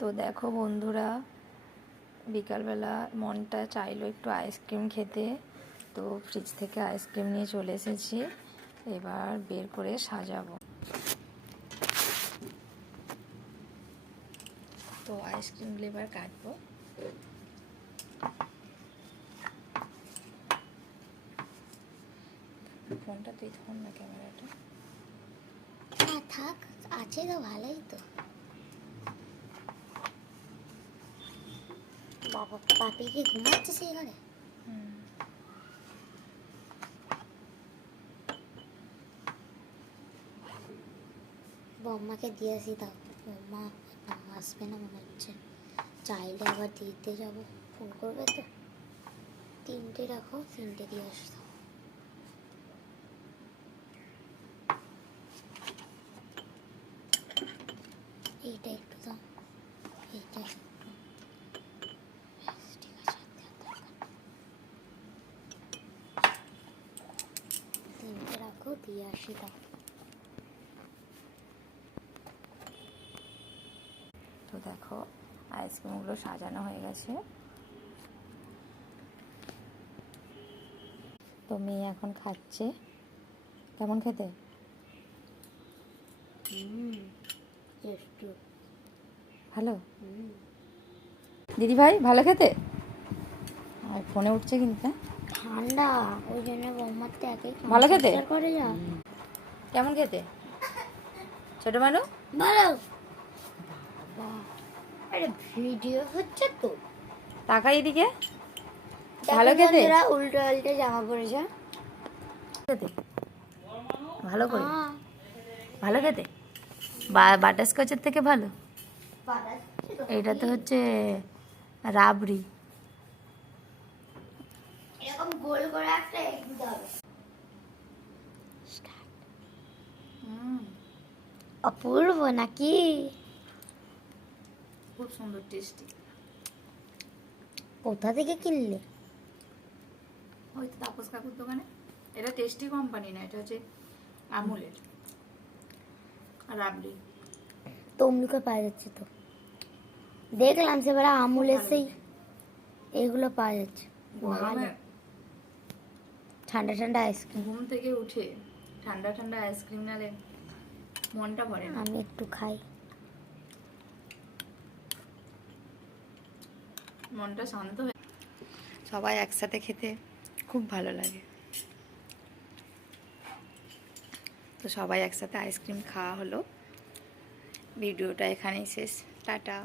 তো দেখো বন্ধুরা, বিকালবেলা মনটা চাইলো একটু আইসক্রিম খেতে, তো ফ্রিজ থেকে আইসক্রিম নিয়ে চলে এসেছি। এবার বের করে সাজাবো। তো আইসক্রিমগুলো এবার কাটবো। ফোনটা তুই ধর না, ক্যামেরাটা। হ্যাঁ থাক, আছে তো ভালোই তো। বাবা, পাপি কি ঘুমাচ্ছে সেই ঘরে? বম্মাকে দিয়ে আসি, দাও। বম্মা আসবে না মনে হচ্ছে, চাইলে আবার দিতে যাব, ফোন করবে তো। 3টে রাখো, 3টে দিয়ে আসতো। এইটা একটু দাও, এইটা একটু। ঠিক আছে, 3টে রাখো, দিয়ে আসি, দাও। তো দেখো আইসক্রিমগুলো সাজানো হয়ে গেছে। তো মেয়ে এখন খাচ্ছে। কেমন খেতে? একটু ভালো। দিদি ভাই ভালো খেতে? আর ফোনে উঠছে কিন্তু। ঠান্ডা, ওই জন্য বম্মার তো একই ভালো খেতে? করে যা। কেমন খেতে ছোট মানু? ভালো। আরে ভিডিও হচ্ছে তো, তাকাই এদিকে। ভালো খেতে? উল্টো উল্টে জামা পরেছে। খেতে ভালো করে? হ্যাঁ। ভালো খেতে? বাটারস্কচের থেকে ভালো? এটা তো হচ্ছে রাবড়ি। এরকম গোল করে একটা দিতে হবে। অপূর্ব নাকি? খুব সুন্দর, টেস্টি। কোথা থেকে কিনলে? ওই তো তাপস কাকুর দোকানে। এটা টেস্টি কোম্পানি না, এটা হচ্ছে আমুলের রাবড়ি। তমলুকে পাওয়া যাচ্ছে তো, দেখলাম সেবারে আমুলের সেই এগুলো পাওয়া যাচ্ছে। ভালো ঠান্ডা ঠান্ডা আইসক্রিম। ঘুম থেকে উঠে ঠান্ডা ঠান্ডা আইসক্রিম নালে মনটা ভরে না। আমি একটু খাই। মনটা শান্ত হয়ে সবাই একসাথে খেতে খুব ভালো লাগে। তো সবাই একসাথে আইসক্রিম খাওয়া হলো। ভিডিওটা এখানেই শেষ। টাটা।